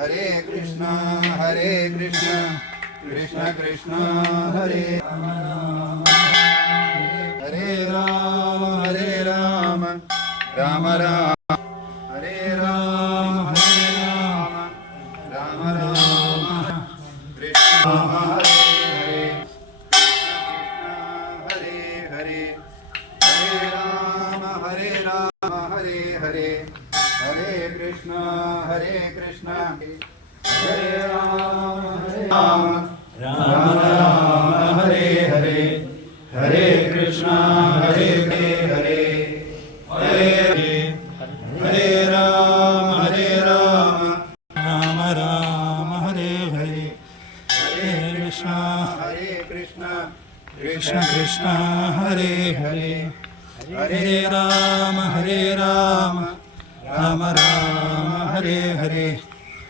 Hare Krishna Krishna Krishna Hare Ram Hare Ram Ram Ram Hare Ram Ram Ram Krishna Hare Hare Hare Hare Ram Hare Hare Hare Krishna Hare Ram Ram Ram Hare Hare Hare Krishna Hare Hare Hare Hare Ram Ram Ram Hare Hare Hare Krishna Krishna Krishna Hare Hare Hare Ram Ram Ram Hare Hare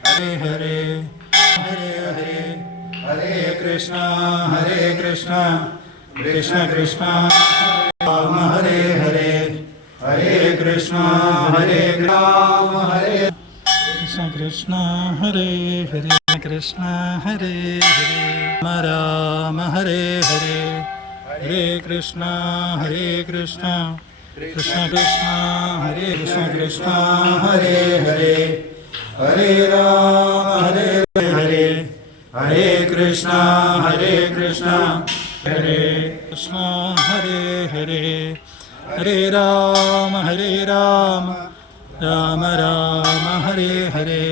Hare Hare Hare Hare Hare Krishna Krishna Krishna Ram Hare Hare Hare Krishna Ram Hare Krishna Krishna Hare Hare Krishna Hare Hare Ram Hare Hare Hare Krishna Krishna Krishna Hare Krishna Hare Hare Hare Ram Hare Hare Hare Krishna Hare Krishna Hare Hare Hare Ram Ram Ram Hare Hare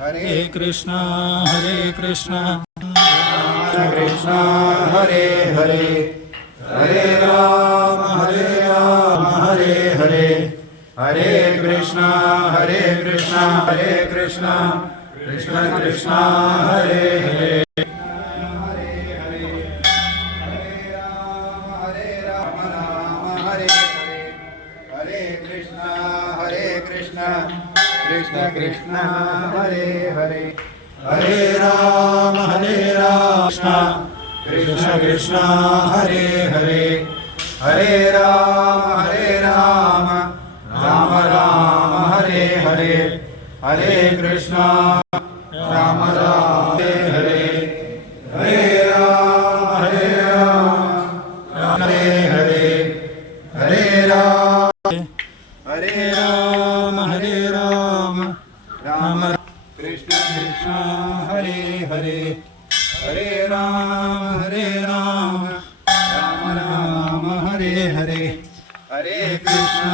Hare Krishna Krishna Hare Hare Hare Ram Hare Hare Hare Krishna Hare Krishna Krishna Krishna Hare Hare Krishna Krishna Hare Hare Hare Ram Krishna Krishna Hare Hare Hare Ram Ram Ram Hare Hare Hare Krishna Ram Hare Hare Hare Ram Hare Hare Hare Ram Ram Krishna Krishna Hare Hare Hare Ram Ram Ram Hare Hare Hare Krishna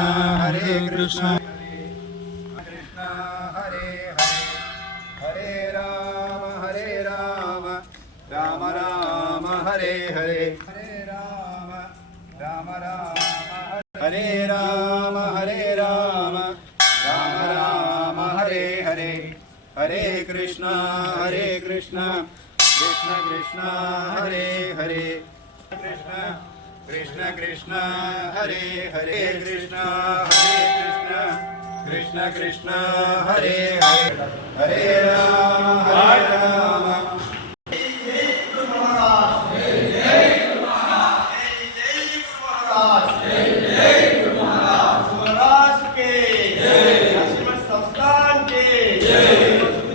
Krishna Hare Hare Hare Ram Ram Ram Hare Hare Hare Ram Hare Ram Ram Ram Hare Hare Hare Krishna Krishna Krishna Hare Hare Krishna Krishna Hare Hare Krishna Krishna Hare Hare Hare Ram